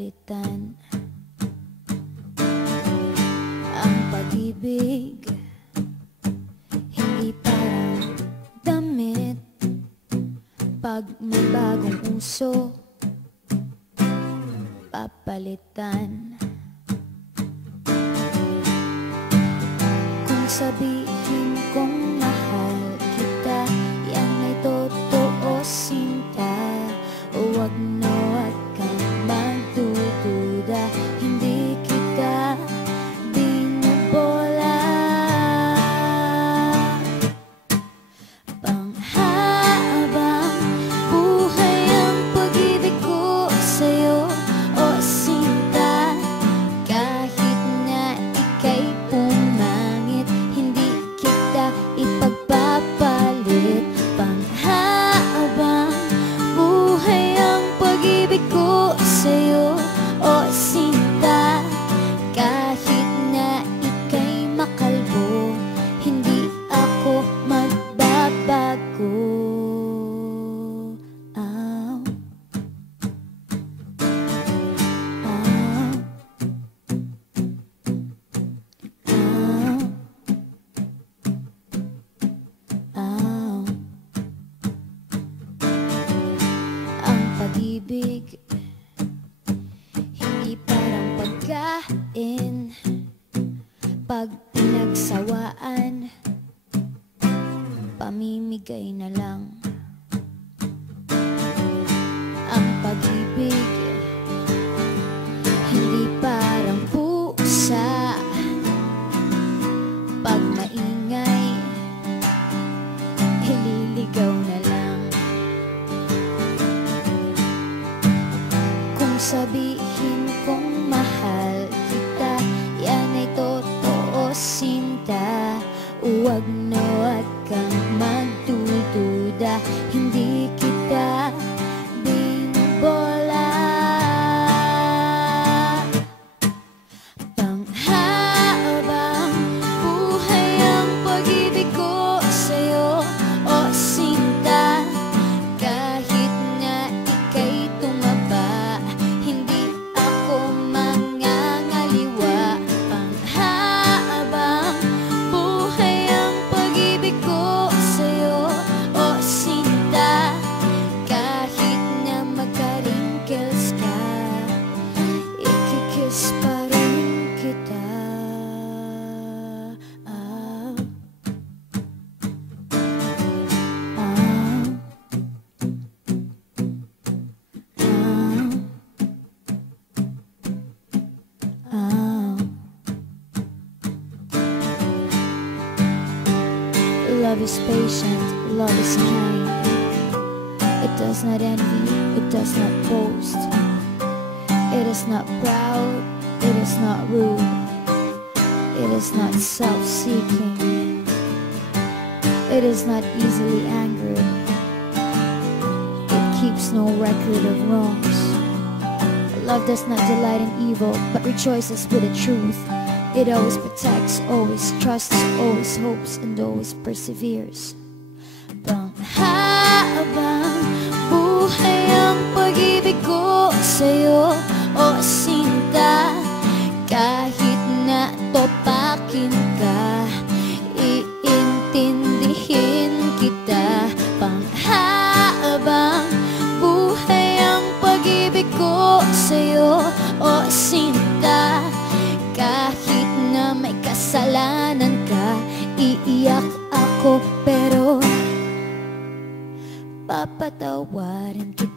papalitan ang pag-ibig. Hindi parang damit pag may bagong uso, papalitan. Kung sabihin kong mahal kita, yan ay totoo, sinta. Huwag na wag kang magdududa, hindi kita binubola. Panghabang buhay ang pag-ibig ko sa'yo, o sinta. Kahit na ika'y pumangit, hindi kita ipagpapalit. Panghabang buhay ang pag-ibig ko sa'yo, o sinta. Kahit na ika'y makalbo, hindi ako magbabago. Ow. Ow. Ow. Ow. Ang pag-ibig hindi parang pagkain, pag pinagsawaan, pamimigay na lang. Ang pag-ibig hindi parang pusa, pag maingay, ililigaw na lang. Kung sabihin kong mahal kita, yan ay totoo, sinta. Huwag na wag kang magdududa, hindi kita binubola. Panghabang buhay ang pag-ibig ko sa'yo, o sinta. Kahit na ika'y tumaba, hindi ako mangangaliwa. Panghabang buhay ang pag-ibig ko sa'yo, o sinta. Kahit na magka-wrinkles ka, ikikiss pa rin kita. Ah. Ah. Ah. Love is patient, love is kind. It does not envy, it does not boast. It is not proud, it is not rude. It is not self-seeking. It is not easily angered. It keeps no record of wrongs. Love does not delight in evil, but rejoices with the truth. It always protects, always trusts, always hopes, and always perseveres. Panghabang buhay ang pag-ibig ko sa'yo, o sinta. Kahit na topakin ka, iintindihin kita. Panghabang buhay ang pag-ibig ko sa'yo, o sinta. Kahit na may kasalanan ka, iiyak ako pero papatawarin kita.